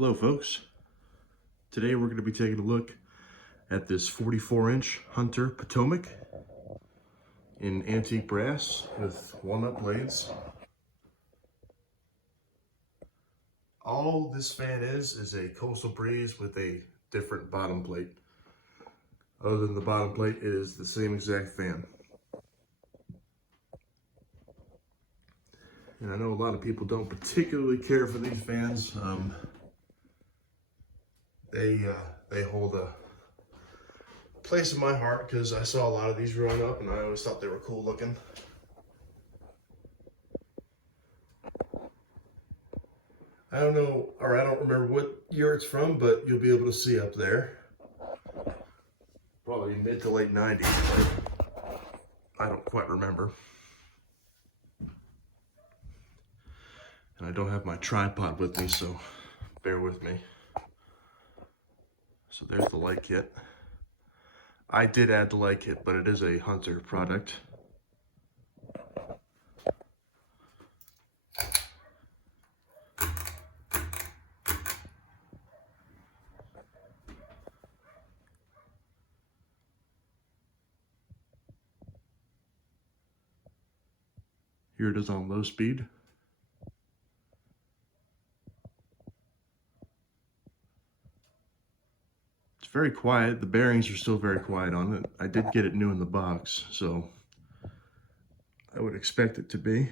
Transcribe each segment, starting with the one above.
Hello folks, today we're going to be taking a look at this 44-inch Hunter Potomac in antique brass with walnut blades. All this fan is a Coastal Breeze with a different bottom plate. Other than the bottom plate, it is the same exact fan. And I know a lot of people don't particularly care for these fans. They hold a place in my heart because I saw a lot of these growing up and I always thought they were cool looking. I don't know, or I don't remember what year it's from, but you'll be able to see up there. Probably mid to late 90s, but I don't quite remember. And I don't have my tripod with me, so bear with me. So there's the light kit. I did add the light kit, but it is a Hunter product. Here it is on low speed. It's very quiet. The bearings are still very quiet on it. I did get it new in the box, so I would expect it to be.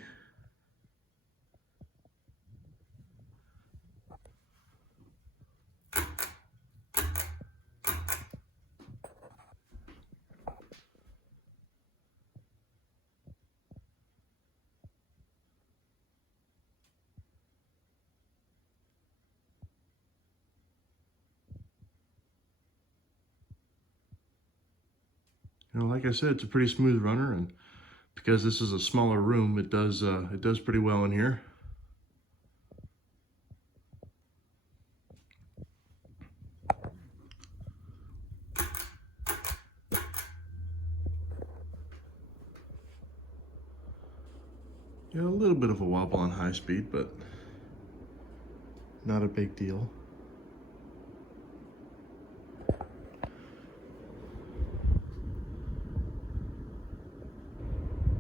You know, like I said, it's a pretty smooth runner, and because this is a smaller room, it does pretty well in here. You know, a little bit of a wobble on high speed, but not a big deal.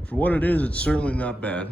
For what it is, it's certainly not bad.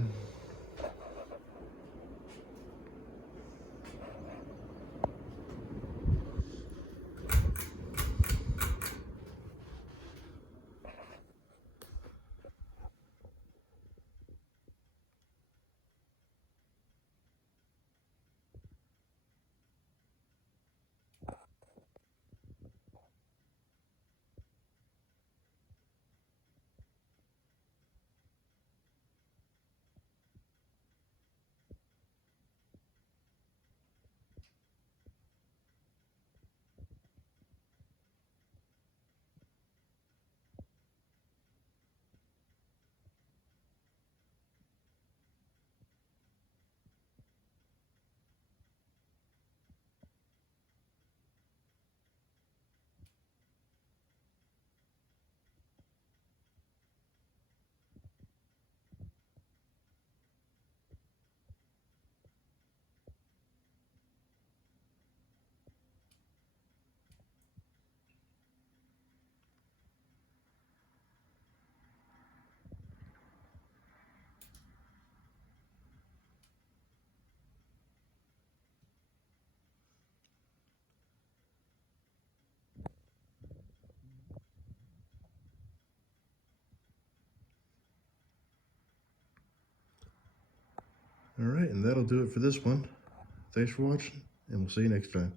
All right, and that'll do it for this one. Thanks for watching, and we'll see you next time.